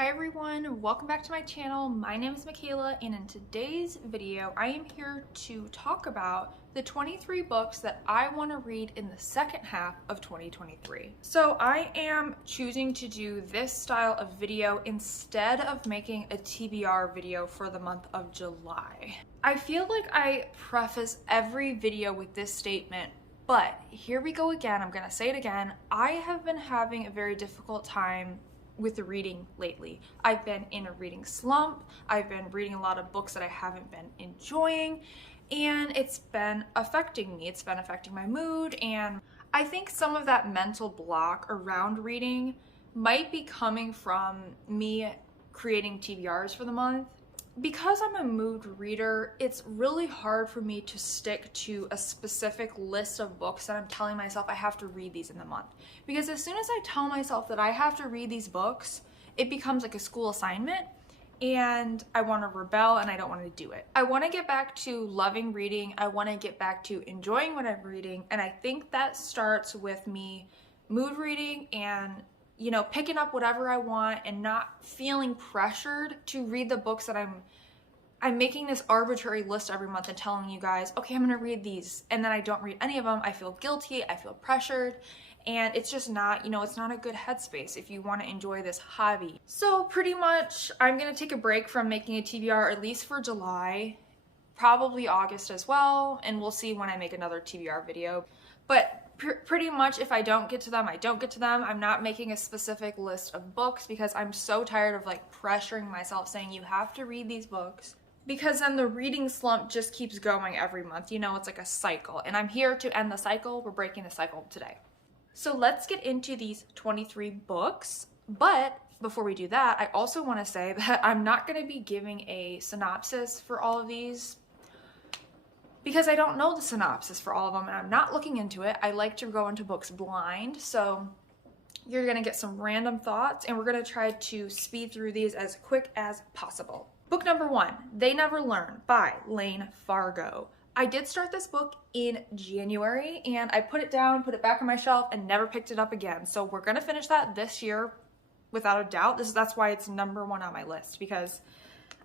Hi everyone, welcome back to my channel. My name is Michaela, and in today's video I am here to talk about the 23 books that I want to read in the second half of 2023. So I am choosing to do this style of video instead of making a TBR video for the month of July. I feel like I preface every video with this statement, but here we go again. I'm gonna say it again. I have been having a very difficult time with the reading lately. I've been in a reading slump. I've been reading a lot of books that I haven't been enjoying, and it's been affecting me. It's been affecting my mood, and I think some of that mental block around reading might be coming from me creating TBRs for the month. Because I'm a mood reader, it's really hard for me to stick to a specific list of books that I'm telling myself I have to read these in the month. Because as soon as I tell myself that I have to read these books, it becomes like a school assignment, and I want to rebel and I don't want to do it. I want to get back to loving reading. I want to get back to enjoying what I'm reading, and I think that starts with me mood reading and picking up whatever I want and not feeling pressured to read the books that I'm making this arbitrary list every month and telling you guys, okay, I'm gonna read these, and then I don't read any of them. I feel guilty, I feel pressured, and it's just not, it's not a good headspace if you want to enjoy this hobby. So pretty much I'm gonna take a break from making a TBR at least for July, probably August as well, and we'll see when I make another TBR video. But pretty much if I don't get to them, I don't get to them. I'm not making a specific list of books because I'm so tired of pressuring myself saying you have to read these books, because then the reading slump just keeps going every month. It's like a cycle, and I'm here to end the cycle. We're breaking the cycle today. So let's get into these 23 books. But before we do that, I also want to say that I'm not going to be giving a synopsis for all of these, because I don't know the synopsis for all of them and I'm not looking into it. I like to go into books blind, so you're gonna get some random thoughts, and we're gonna try to speed through these as quick as possible. Book number 1, They Never Learn by Lane Fargo. I did start this book in January, and I put it down, put it back on my shelf, and never picked it up again. So we're gonna finish that this year without a doubt. That's why it's number 1 on my list, because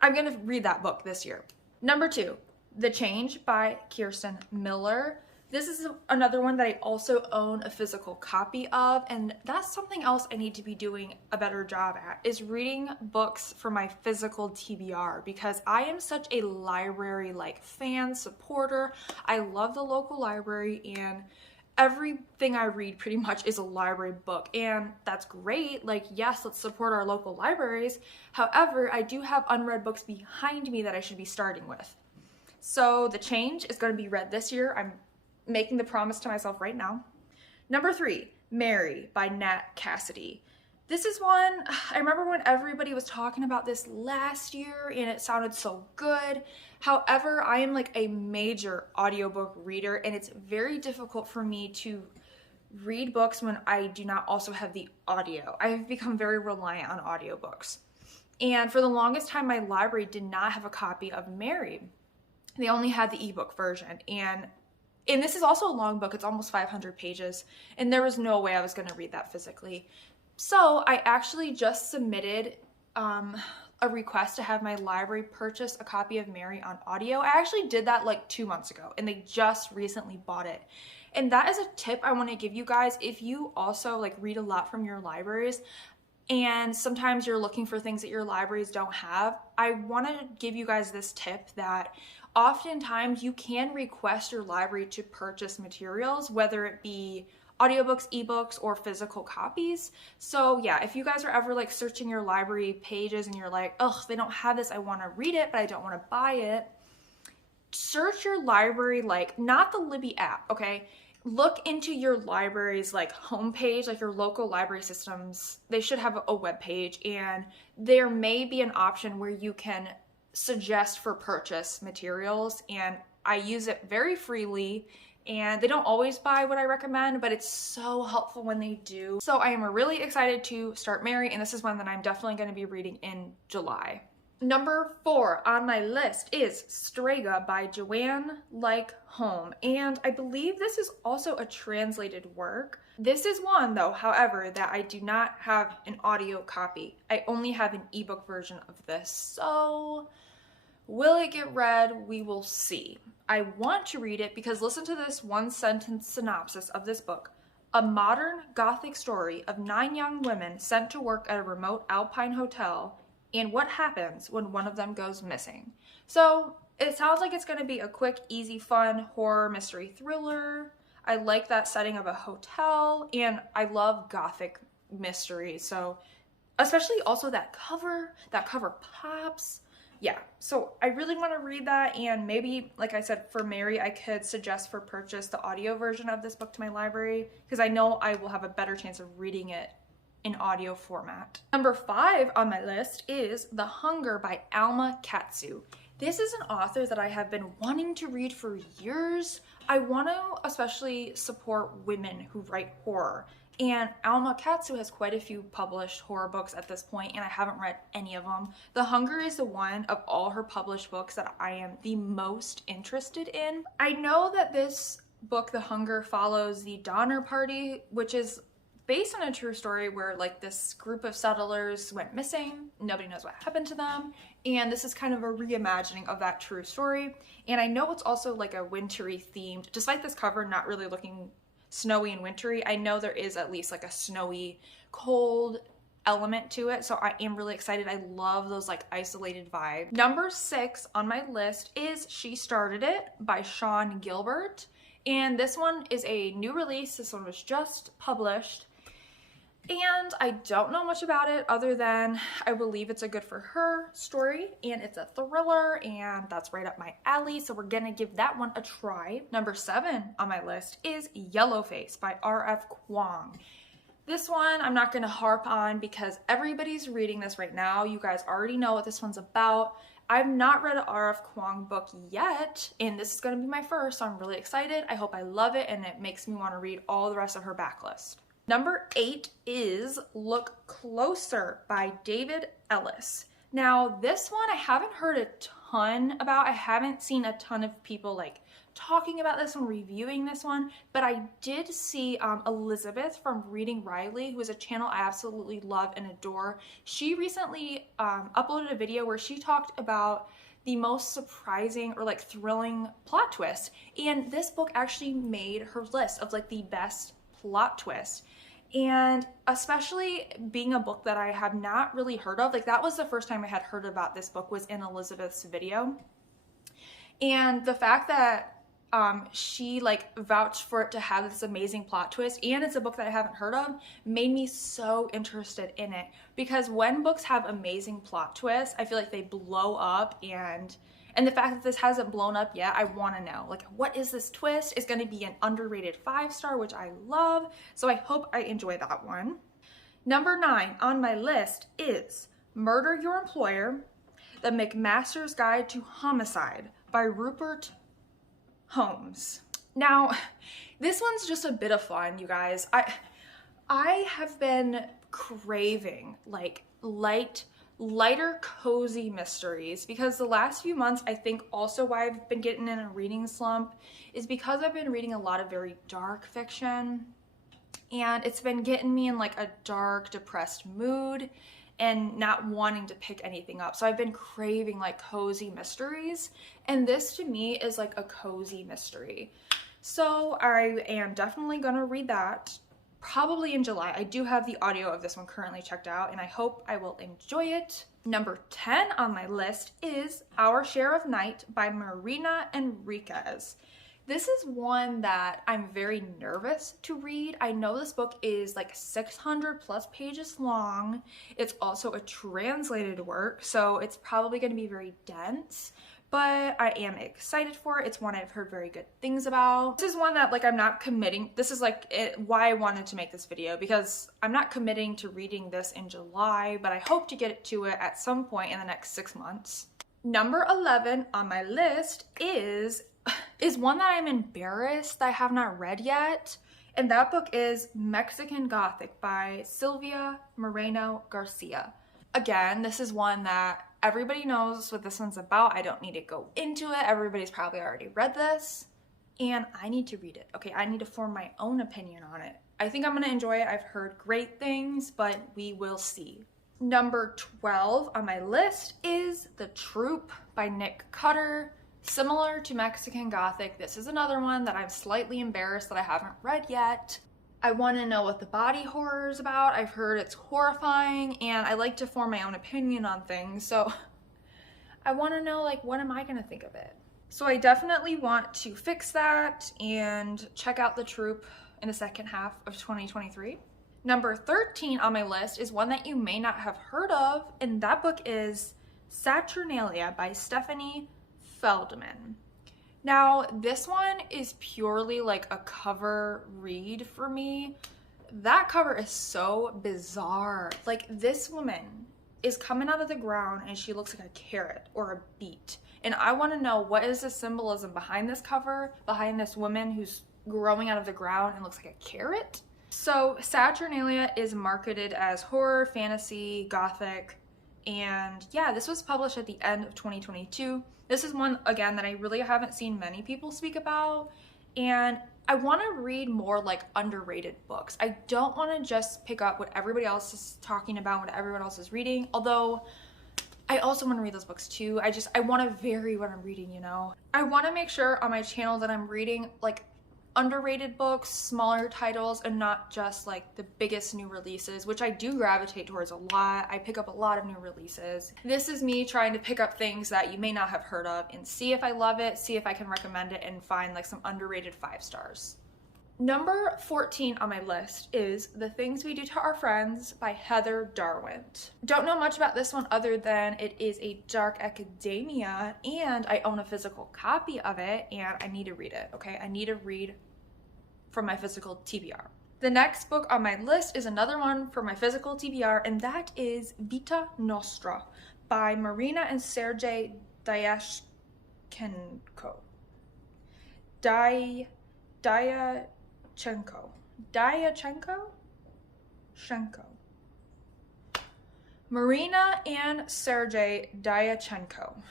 I'm gonna read that book this year. Number 2, The Change by Kirsten Miller. This is another one that I also own a physical copy of, and that's something else I need to be doing a better job at, is reading books for my physical TBR, because I am such a library fan, supporter. I love the local library, and everything I read pretty much is a library book, and that's great. Yes, let's support our local libraries. However, I do have unread books behind me that I should be starting with. So The Change is going to be read this year. I'm making the promise to myself right now. Number 3, Mary by Nat Cassidy. This is one, I remember when everybody was talking about this last year and it sounded so good. However, I am a major audiobook reader, and it's very difficult for me to read books when I do not also have the audio. I have become very reliant on audiobooks. And for the longest time, my library did not have a copy of Mary. They only had the ebook version, and this is also a long book. It's almost 500 pages, and there was no way I was going to read that physically. So I actually just submitted a request to have my library purchase a copy of Mary on audio. I actually did that 2 months ago, and they just recently bought it. And that is a tip I want to give you guys if you also read a lot from your libraries, and sometimes you're looking for things that your libraries don't have. I want to give you guys this tip that oftentimes you can request your library to purchase materials, whether it be audiobooks, ebooks, or physical copies. So yeah, if you guys are ever searching your library pages and you're ugh, they don't have this, I want to read it, but I don't want to buy it, search your library, not the Libby app, okay? Look into your library's homepage, your local library systems. They should have a web page, and there may be an option where you can suggest for purchase materials, and I use it very freely, and they don't always buy what I recommend, but it's so helpful when they do. So I am really excited to start Mary, and this is one that I'm definitely going to be reading in July. Number 4 on my list is 𝚆𝙃 by Joanne Like Home, and I believe this is also a translated work. This is one though, however, that I do not have an audio copy. I only have an ebook version of this. So will it get read? We will see. I want to read it because listen to this one sentence synopsis of this book. A modern Gothic story of 9 young women sent to work at a remote alpine hotel and what happens when one of them goes missing. So it sounds like it's going to be a quick, easy, fun horror mystery thriller. I like that setting of a hotel, and I love Gothic mysteries. So especially also that cover pops. Yeah, so I really want to read that, and maybe, like I said, for Mary, I could suggest for purchase the audio version of this book to my library, because I know I will have a better chance of reading it in audio format. Number 5 on my list is 𝚆𝙾𝙽𝙃𝙷 by 𝚲𝙾𝙽𝙃𝙷. This is an author that I have been wanting to read for years. I want to especially support women who write horror. And 𝚲𝙾𝙽𝙃𝙷 has quite a few published horror books at this point, and I haven't read any of them. 𝚆𝙾𝙽𝙃𝙷 is the one of all her published books that I am the most interested in. I know that this book, 𝚆𝙾𝙽𝙃𝙷, follows the Donner Party, which is based on a true story where like this group of settlers went missing. Nobody knows what happened to them. And this is kind of a reimagining of that true story. And I know it's also like a wintry themed, despite this cover not really looking snowy and wintry, I know there is at least like a snowy, cold element to it. So I am really excited. I love those like isolated vibes. Number 6 on my list is She Started It by Sean Gilbert. And this one is a new release. This one was just published. And I don't know much about it other than I believe it's a good for her story, and it's a thriller, and that's right up my alley, so we're gonna give that one a try. Number 7 on my list is Yellowface by R.F. Kuang. This one I'm not gonna harp on because everybody's reading this right now. You guys already know what this one's about. I've not read an R.F. Kuang book yet, and this is gonna be my first, so I'm really excited. I hope I love it, and it makes me wanna read all the rest of her backlist. Number 8 is Look Closer by David Ellis. Now, this one I haven't heard a ton about. I haven't seen a ton of people like talking about this one, reviewing this one, but I did see Elizabeth from Reading Riley, who is a channel I absolutely love and adore. She recently uploaded a video where she talked about the most surprising or like thrilling plot twist, and this book actually made her list of like the best plot twist. And especially being a book that I have not really heard of, like that was the first time I had heard about this book was in Elizabeth's video. And the fact that she like vouched for it to have this amazing plot twist, and it's a book that I haven't heard of, made me so interested in it. Because when books have amazing plot twists, I feel like they blow up, and the fact that this hasn't blown up yet, I want to know, like, what is this twist? It's going to be an underrated 5-star, which I love, so I hope I enjoy that one. Number 9 on my list is Murder Your Employer, The McMaster's Guide to Homicide by Rupert Holmes. Now, this one's just a bit of fun, you guys. I have been craving, like, lighter, cozy mysteries, because the last few months, I think also why I've been getting in a reading slump is because I've been reading a lot of very dark fiction, and it's been getting me in like a dark, depressed mood and not wanting to pick anything up. So I've been craving like cozy mysteries, and this to me is like a cozy mystery. So I am definitely gonna read that. Probably in July. I do have the audio of this one currently checked out, and I hope I will enjoy it. Number 10 on my list is Our Share of Night by Marina Enriquez. This is one that I'm very nervous to read. I know this book is like 600 plus pages long. It's also a translated work, so it's probably going to be very dense, but I am excited for it. It's one I've heard very good things about. This is one that like I'm not committing. This is like why I wanted to make this video, because I'm not committing to reading this in July, but I hope to get to it at some point in the next 6 months. Number 11 on my list is one that I'm embarrassed that I have not read yet, and that book is Mexican Gothic by Silvia Moreno Garcia. Again, this is one that everybody knows what this one's about. I don't need to go into it. Everybody's probably already read this, and I need to read it. Okay, I need to form my own opinion on it. I think I'm gonna enjoy it. I've heard great things, but we will see. Number 12 on my list is The Troop by Nick Cutter. Similar to Mexican Gothic, this is another one that I'm slightly embarrassed that I haven't read yet. I want to know what the body horror is about. I've heard it's horrifying, and I like to form my own opinion on things, so I want to know, like, what am I going to think of it? So I definitely want to fix that and check out The Troop in the second half of 2023. Number 13 on my list is one that you may not have heard of, and that book is 𝚲𝚃 by Stephanie 𝚆𝙸𝚃. Now, this one is purely like a cover read for me. That cover is so bizarre. Like, this woman is coming out of the ground and she looks like a carrot or a beet. And I want to know, what is the symbolism behind this cover, behind this woman who's growing out of the ground and looks like a carrot? So 𝚲𝚃 is marketed as horror, fantasy, gothic, and yeah, this was published at the end of 2022. This is one, again, that I really haven't seen many people speak about, and I want to read more like underrated books. I don't want to just pick up what everybody else is talking about, what everyone else is reading, although I also want to read those books too. I want to vary what I'm reading, you know? I want to make sure on my channel that I'm reading like underrated books, smaller titles, and not just like the biggest new releases, which I do gravitate towards a lot. I pick up a lot of new releases. This is me trying to pick up things that you may not have heard of and see if I love it, see if I can recommend it, and find like some underrated 5 stars. Number 14 on my list is The Things We Do to Our Friends by Heather Darwent. Don't know much about this one other than it is a dark academia, and I own a physical copy of it, and I need to read it, okay? I need to read from my physical TBR. The next book on my list is another one for my physical TBR, and that is Vita Nostra by Marina and Sergei 𝚲𝚃𝚃. 𝚲𝚃𝚃𝚃? Marina and Sergei 𝚲𝚃𝚃.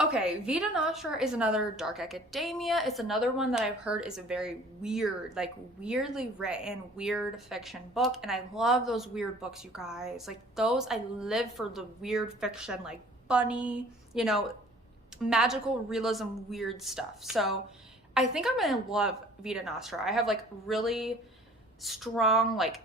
Okay, Vita Nostra is another dark academia. It's another one that I've heard is a very weird, like weirdly written, weird fiction book. And I love those weird books, you guys. Like those, I live for the weird fiction, like bunny, you know, magical realism, weird stuff. So I think I'm gonna love Vita Nostra. I have like really strong, like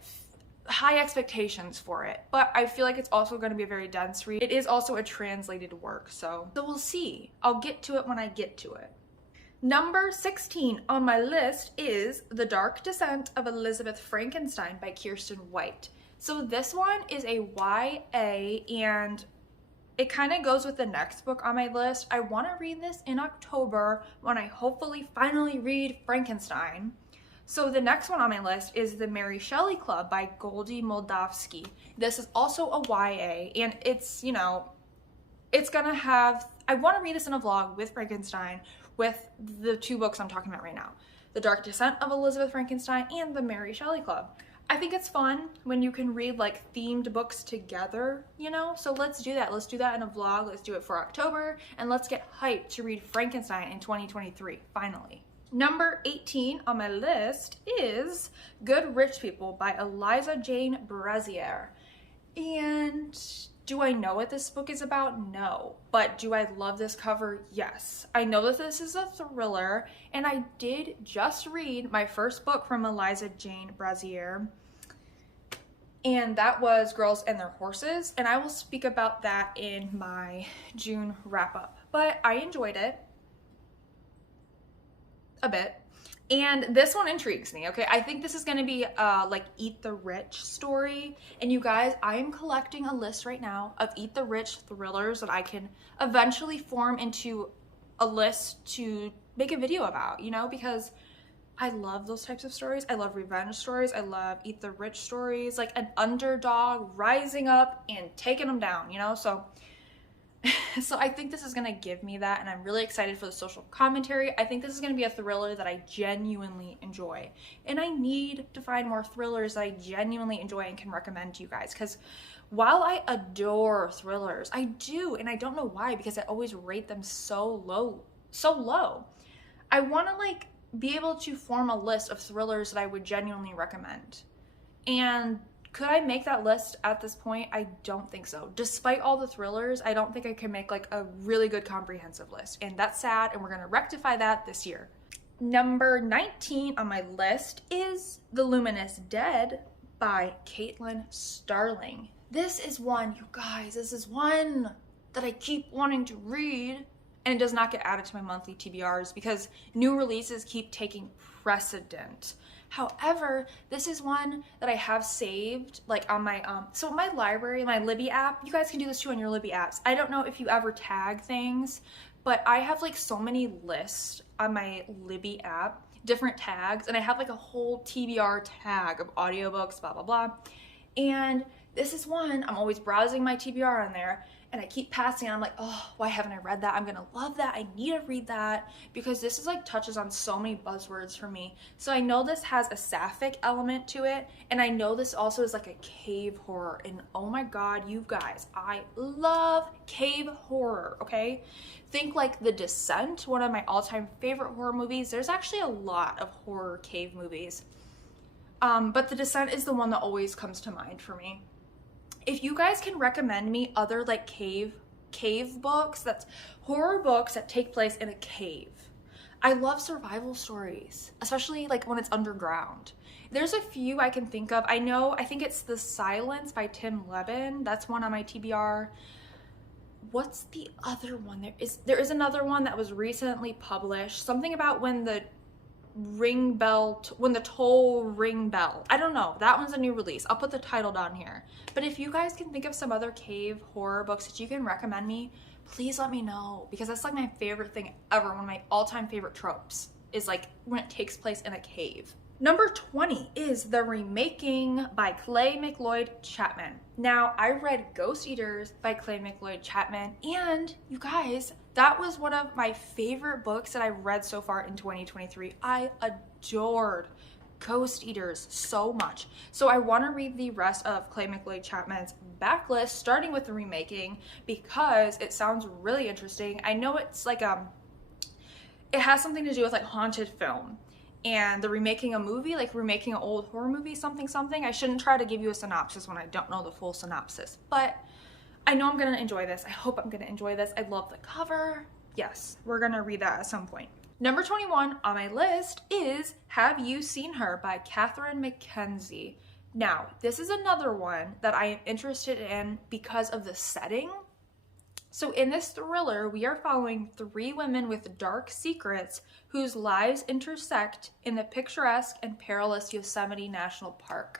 high expectations for it, but I feel like it's also going to be a very dense read. It is also a translated work, so we'll see. I'll get to it when I get to it. Number 16 on my list is The Dark Descent of Elizabeth Frankenstein by Kiersten White. So this one is a YA, and it kind of goes with the next book on my list. I want to read this in October when I hopefully finally read Frankenstein. So the next one on my list is The Mary Shelley Club by Goldie Moldavsky. This is also a YA, and it's, you know, it's gonna have, I want to read this in a vlog with Frankenstein, with the 2 books I'm talking about right now. The Dark Descent of Elizabeth Frankenstein and The Mary Shelley Club. I think it's fun when you can read like themed books together, you know? So let's do that. Let's do that in a vlog. Let's do it for October, and let's get hyped to read Frankenstein in 2023, finally. Number 18 on my list is Good Rich People by Eliza Jane Brazier. And do I know what this book is about? No. But do I love this cover? Yes. I know that this is a thriller, and I did just read my first book from Eliza Jane Brazier, and that was Girls and Their Horses, and I will speak about that in my June wrap-up. But I enjoyed it a bit, and this one intrigues me. Okay, I think this is going to be like Eat the Rich story, and you guys, I am collecting a list right now of Eat the Rich thrillers that I can eventually form into a list to make a video about, you know, because I love those types of stories. I love revenge stories. I love Eat the Rich stories, like an underdog rising up and taking them down, you know. So I think this is going to give me that, and I'm really excited for the social commentary. I think this is going to be a thriller that I genuinely enjoy, and I need to find more thrillers that I genuinely enjoy and can recommend to you guys, because while I adore thrillers, I do, and I don't know why, because I always rate them so low. I want to like be able to form a list of thrillers that I would genuinely recommend. And could I make that list at this point? I don't think so. Despite all the thrillers, I don't think I can make like a really good comprehensive list. And that's sad, and we're gonna rectify that this year. Number 19 on my list is The Luminous Dead by Caitlin Starling. This is one, you guys, this is one that I keep wanting to read, and it does not get added to my monthly TBRs because new releases keep taking precedent. However, this is one that I have saved like on my so my library, my Libby app. You guys can do this too on your Libby apps. I don't know if you ever tag things, but I have like so many lists on my Libby app, different tags, and I have like a whole TBR tag of audiobooks, blah blah blah. And this is one, I'm always browsing my TBR on there, and I keep passing it. I'm like, oh, why haven't I read that? I'm gonna love that. I need to read that because this is like touches on so many buzzwords for me. So I know this has a sapphic element to it, and I know this also is like a cave horror. And oh my God, you guys, I love cave horror, okay? Think like The Descent, one of my all-time favorite horror movies. There's actually a lot of horror cave movies. But The Descent is the one that always comes to mind for me. If you guys can recommend me other like cave books, that's horror books that take place in a cave. I love survival stories, especially like when it's underground. There's a few I can think of. I think it's The Silence by 𝚆𝙀𝚃𝙷. That's one on my TBR. What's the other one? There is another one that was recently published. Something about when the toll ring bell. I don't know. That one's a new release. I'll put the title down here. But if you guys can think of some other cave horror books that you can recommend me, please let me know, because that's like my favorite thing ever. One of my all-time favorite tropes is like when it takes place in a cave. Number 20 is The Remaking by 𝚆𝙗 𝚆𝚃 Now, I read Ghost Eaters by 𝚆𝙗 𝚆𝚃, and you guys, that was one of my favorite books that I've read so far in 2023. I adored Ghost Eaters so much. So I want to read the rest of 𝚆𝙗 𝚆𝚃 backlist, starting with The Remaking, because it sounds really interesting. I know it's like it has something to do with like haunted film. And the remaking a movie, like remaking an old horror movie, something. I shouldn't try to give you a synopsis when I don't know the full synopsis, but I know I'm gonna enjoy this. I hope I'm gonna enjoy this. I love the cover. Yes, we're gonna read that at some point. Number 21 on my list is Have You Seen Her by Catherine Mackenzie. Now, this is another one that I am interested in because of the setting. So in this thriller, we are following 3 women with dark secrets whose lives intersect in the picturesque and perilous Yosemite National Park.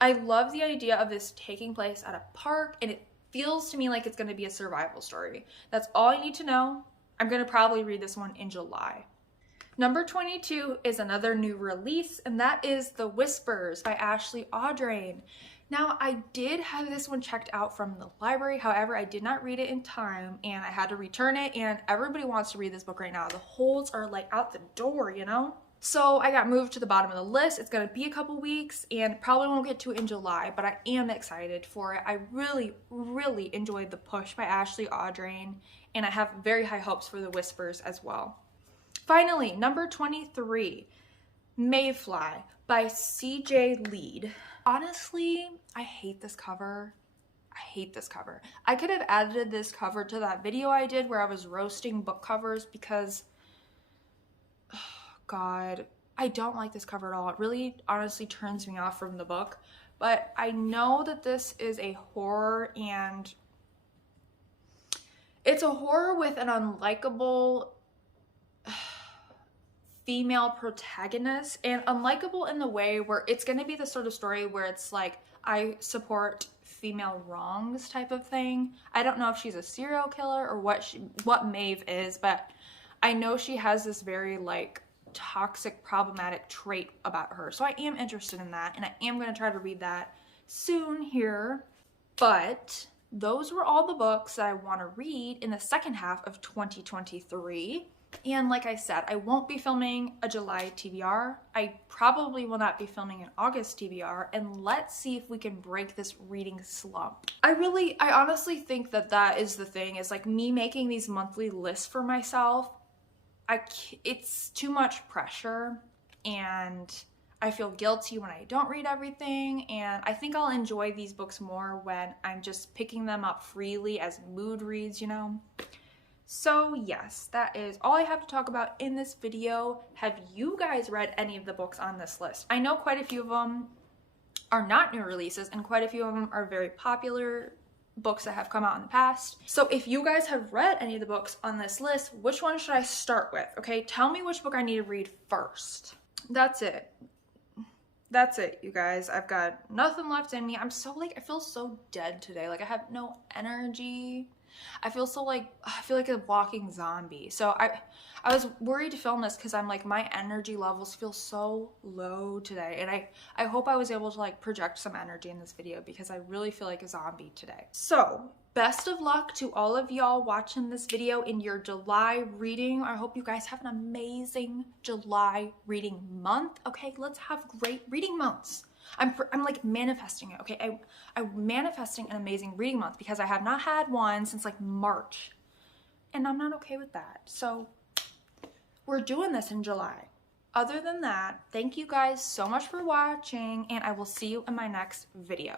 I love the idea of this taking place at a park, and it feels to me like it's going to be a survival story. That's all I need to know. I'm going to probably read this one in July. Number 22 is another new release, and that is The Whispers by Ashley Audrain. Now, I did have this one checked out from the library. However, I did not read it in time, and I had to return it, and everybody wants to read this book right now. The holds are like out the door, you know? So I got moved to the bottom of the list. It's gonna be a couple weeks, and probably won't get to it in July, but I am excited for it. I really, really enjoyed The Push by Ashley Audrain, and I have very high hopes for The Whispers as well. Finally, number 23, Mayfly by CJ Lead. Honestly, I hate this cover. I hate this cover. I could have added this cover to that video I did where I was roasting book covers because, oh God, I don't like this cover at all. It really honestly turns me off from the book. But I know that this is a horror, and it's a horror with an unlikable female protagonist, and unlikable in the way where it's going to be the sort of story where it's like, I support female wrongs type of thing. I don't know if she's a serial killer or what Maeve is, but I know she has this very like toxic, problematic trait about her. So I am interested in that, and I am going to try to read that soon here. But those were all the books that I want to read in the second half of 2023. And like I said, I won't be filming a July TBR. I probably will not be filming an August TBR, and let's see if we can break this reading slump. I honestly think that that is the thing, is like me making these monthly lists for myself it's too much pressure, and I feel guilty when I don't read everything, and I think I'll enjoy these books more when I'm just picking them up freely as mood reads, you know? So yes, that is all I have to talk about in this video. Have you guys read any of the books on this list? I know quite a few of them are not new releases, and quite a few of them are very popular books that have come out in the past. So if you guys have read any of the books on this list, which one should I start with? Okay, tell me which book I need to read first. That's it. That's it, you guys. I've got nothing left in me. I'm so like, I feel so dead today. Like I have no energy. I feel so like, I feel like a walking zombie. So I was worried to film this because I'm like, my energy levels feel so low today. And I hope I was able to like project some energy in this video because I really feel like a zombie today. So best of luck to all of y'all watching this video in your July reading. I hope you guys have an amazing July reading month. Okay, let's have great reading months. I'm like manifesting it, okay? I'm manifesting an amazing reading month because I have not had one since like March, and I'm not okay with that. So we're doing this in July. Other than that, thank you guys so much for watching, and I will see you in my next video.